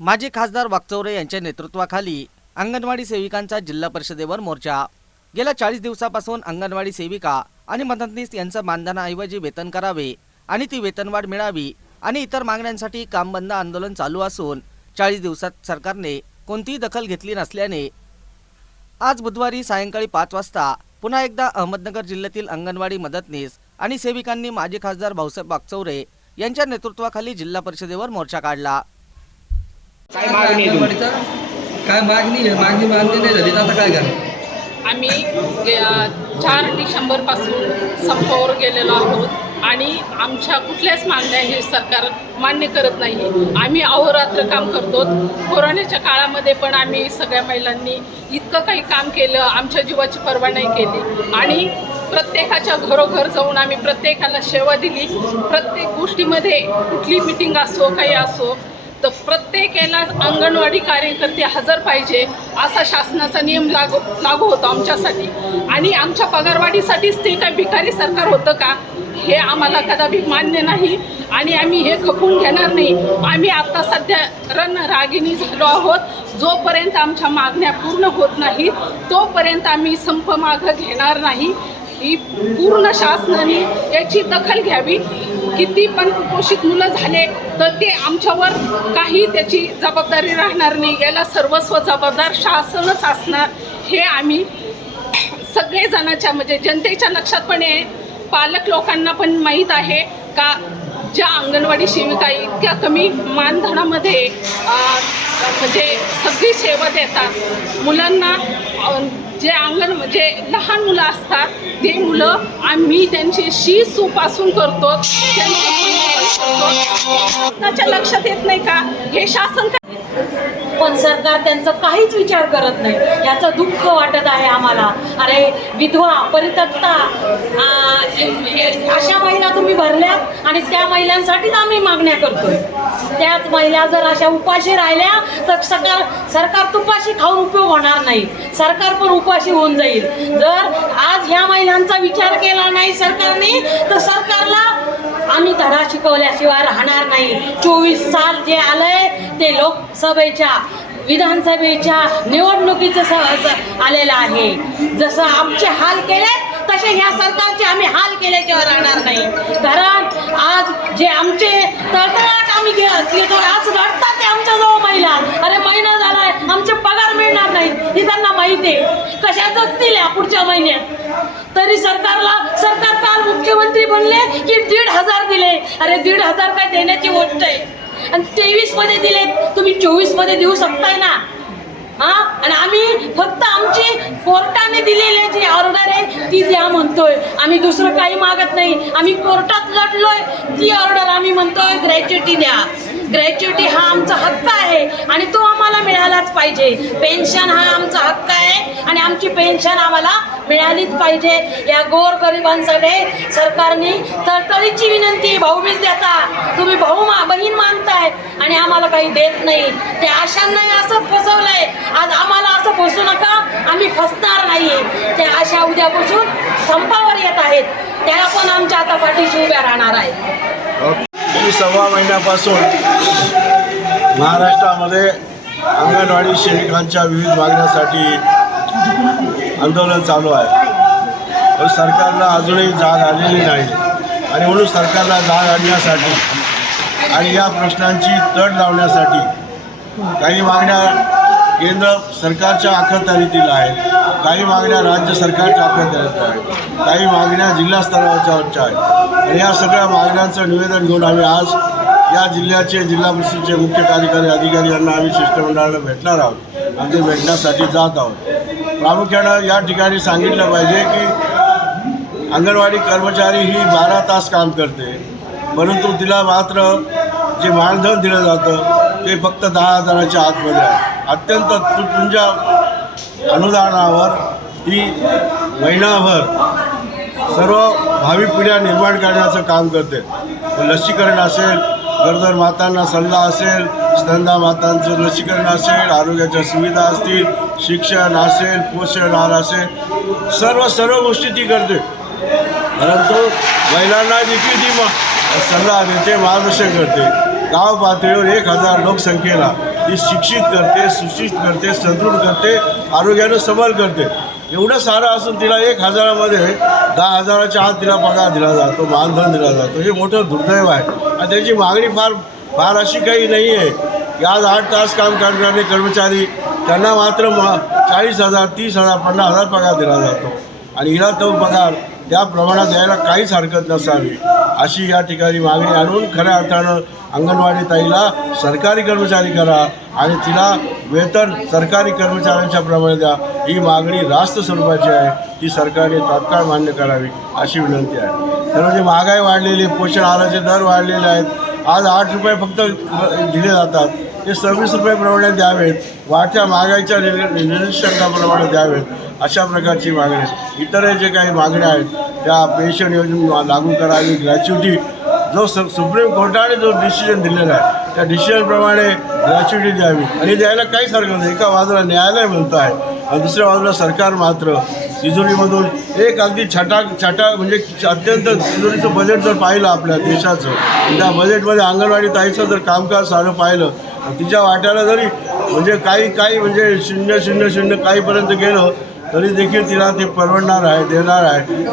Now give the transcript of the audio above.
माजी खासदार वाकचौरे यांच्या नेतृत्वाखाली अंगणवाडी सेविकांचा जिल्हा परिषदेवर मोर्चा। गेल्या 40 दिवसापासून अंगणवाडी सेविका आणि मदतनीस यांचं मानधनाऐवजी वेतन करावे आणि ती वेतनवाढ मिळावी आणि इतर मागण्यांसाठी काम बंद आंदोलन चालू असून 40 दिवसात सरकारने कोणतीही दखल घेतली नसल्याने आज बुधवारी सायंकाळी 5 वाजता पुन्हा एकदा अहमदनगर जिल्ह्यातील अंगणवाडी मदतनीस आणि सेविकांनी माजी खासदार भाऊसाहेब वाकचौरे यांच्या नेतृत्वाखाली जिल्हा परिषदेवर मोर्चा काढला। काय मागणी आहे तुमची? काय मागणी मान्य नाही झाली तर आता काय करा? आम्ही 4 डिसेंबरपासून संपावर गेलेलो आहोत आणि आमच्या कुठल्याच मागण्या हे सरकार मान्य करत नाही। आम्ही अहोरात्र काम करतो। कोरोनाच्या काळामध्ये पण आम्ही सगळ्या महिलांनी इतकं काही काम केलं, आमच्या जीवाची पर्वा नाही केली आणि प्रत्येकाच्या घरोघर जाऊन आम्ही प्रत्येकाला सेवा दिली। प्रत्येक गोष्टीमध्ये कुठली मीटिंग असो काही असो तर प्रत्येकाला अंगणवाडी कार्यकर्ते हजर पाहिजे असा शासनाचा नियम लागू होता आमच्यासाठी आणि आमच्या पगारवाढीसाठीच ते काय भिकारी सरकार होतं का हे आम्हाला कदापि मान्य नाही आणि आम्ही हे खपवून घेणार नाही। आम्ही आता सध्या रणरागिणी झालो आहोत। जोपर्यंत आमच्या मागण्या पूर्ण होत नाहीत तोपर्यंत आम्ही संप मागं घेणार नाही। ही पूर्ण शासनाने याची दखल घ्यावी। किती पण कुपोषित मुलं झाले तर ते आमच्यावर काही त्याची जबाबदारी राहणार नाही, याला सर्वस्व जबाबदार शासनच असणार हे आम्ही सगळेजणांच्या म्हणजे जनतेच्या लक्षात पण आहे। पालक लोकांना पण माहीत आहे का ज्या अंगणवाडी सेविका इतक्या कमी मानधनामध्ये म्हणजे सगळी सेवा देतात मुलांना जे म्हणजे लहान मुलं असतात ते मुलं आम्ही त्यांची शी सुपासून करतो, त्याच्या लक्षात येत नाही का हे शासन पण सरकार त्यांचं काहीच विचार करत नाही। याचं दुःख वाटत आहे आम्हाला। अरे विधवा परित्यक्ता अशा महिला तुम्ही भरल्यात आणि त्या महिलांसाठीच आम्ही मागण्या करतोय। त्याच महिला जर अशा उपाशी राहिल्या तर सरकार तुपाशी खाऊन उपयोग होणार नाही, सरकार पण उपाशी होऊन जाईल। जर आज ह्या महिलांचा विचार केला नाही सरकारने तर सरकारला आम्ही धडा शिकवल्याशिवाय राहणार नाही। 24 साल जे आलंय ते लोकसभेच्या विधानसभेच्या निवडणुकीचं आलेलं आहे। जसं आमचे हाल केले तसे ह्या सरकारचे आम्ही हाल केल्याशिवाय राहणार नाही। कारण आज जे आमचे तळतळाट आम्ही घेतो आज रडतात ते आमच्याजवळ महिला। अरे महिना झालाय आमचे पगार मिळणार नाही हे त्यांना माहिती आहे। कशा जगतील या पुढच्या महिन्यात तरी सरकार काल मुख्यमंत्री बनले की 1,500 दिले। अरे 1,500 काय देण्याची गोष्ट आहे आणि 23 मध्ये दिले, तुम्ही 24 मध्ये देऊ शकताय ना? आणि आम्ही फक्त आमची कोर्टाने दिलेली जी ऑर्डर आहे ती द्या म्हणतोय, आम्ही दुसरं काही मागत नाही। आम्ही कोर्टात लढलोय ती ऑर्डर आम्ही म्हणतोय ग्रॅच्युटी द्या। ग्रॅच्युटी हा आमचा हक्क आहे आणि तो आम्हाला मिळालाच पाहिजे। पेन्शन हा आमचा हक्क आहे आणि आमची पेन्शन आम्हाला मिळालीच पाहिजे। या गोरगरिबांसाठी सरकारने तळतळीची विनंती, भाऊबीज देता तुम्ही बहीण मानताय आणि आम्हाला काही देत नाही। त्या आशांना असं फसवलंय, आज आम्हाला असं फसू नका, आम्ही फसणार नाहीये। त्या आशा उद्यापासून संपावर येत आहेत, त्या पण आमच्या आता पाठीशी उभ्या राहणार आहेत। गेली 1.25 महिन्यापासून महाराष्ट्रामध्ये अंगणवाडी सेविकांच्या विविध मागण्यासाठी आंदोलन चालू आहे, पण सरकारला अजूनही जाग आलेली नाही आणि म्हणून सरकारला जाग आणण्यासाठी आणि या प्रश्नांची तड लावण्यासाठी काही मागण्या केंद्र सरकारच्या अखत्यारीतील आहेत, काही मागण्या राज्य सरकारच्या अखत्यारीतील आहेत, काही मागण्या जिल्हा स्तरावरच्या आहेत आणि या सगळ्या मागण्यांचं निवेदन घेऊन आम्ही आज या जिल्ह्याचे जिल्हा परिषदेचे मुख्य कार्यकारी अधिकारी यांना आम्ही शिष्टमंडळाला भेटणार आहोत आणि ते भेटण्यासाठी जात आहोत। प्रामुख्यानं या ठिकाणी सांगितलं पाहिजे की अंगणवाडी कर्मचारी ही 12 तास काम करते, परंतु तिला मात्र जे मानधन दिलं जातं ते फक्त 10,000च्या आतमध्ये आहे। अत्यंत तुटपुंज अनुदानावर ती महिनाभर सर्व भावी पिढ्या निर्माण करण्याचं काम करते। लसीकरण असेल, गरोदर मातांना सल्ला असेल, स्तनदा मातांचं लसीकरण असेल, आरोग्याच्या सुविधा असतील, शिक्षण असेल, पोषण आहार असेल, सर्व गोष्टी ती करते। परंतु महिलांना देखील ती सल्ला देते, मार्गदर्शन करते। गाव पातळीवर 1000 लोकसंख्येला ती शिक्षित करते, सुशिक्षित करते, सदृढ करते, आरोग्यानं सबल करते. एवढं सारं असून तिला 1000मध्ये 10,000च्या आत तिला पगार दिला जातो, मानधन दिला जातो. हे मोठं दुर्दैव आहे. आणि त्याची मागणी फार अशी काही नाही आहे की आज 8 तास काम करणारे कर्मचारी त्यांना मात्र 40,000, 30,000, 50,000 पगार दिला जातो. आणि हिला तो पगार त्या प्रमाणात द्यायला काहीच हरकत नसावी अशी या ठिकाणी मागणी आणून खऱ्या अर्थानं अंगणवाडी ताईला सरकारी कर्मचारी करा आणि तिला वेतन सरकारी कर्मचाऱ्यांच्या प्रमाणे द्या. ही मागणी रास्त स्वरूपाची आहे. ती सरकारने तात्काळ मान्य करावी अशी विनंती आहे. तर म्हणजे महागाई वाढलेली, पोषण आहाराचे दर वाढलेले आहेत. आज 8 रुपये फक्त दिले जातात, ते 26 रुपये प्रमाणे द्यावेत. वाढत्या महागाईच्या निरीक्षणाप्रमाणे द्यावेत अशा प्रकारची मागणी आहे. इतर जे काही मागण्या आहेत त्या पेन्शन योजना लागू करावी, ग्रॅच्युटी जो सुप्रीम कोर्टाने जो डिसिजन दिलेला आहे त्या डिसिजनप्रमाणे ग्रॅच्युटी द्यावी आणि द्यायला काहीच हरकत नाही. एका बाजूला न्यायालय म्हणतं आहे आणि दुसऱ्या बाजूला सरकार मात्र तिजोरीमधून एक अगदी छटा म्हणजे अत्यंत तिजोरीचं बजेट जर पाहिलं आपल्या देशाचं, त्या बजेटमध्ये अंगणवाडी ताईचं जर कामकाज सारं पाहिलं, तिच्या वाट्याला जरी म्हणजे काही म्हणजे 0.00 काहीपर्यंत गेलं तरी देखील तिला ते परवडणार आहे, देणार आहे.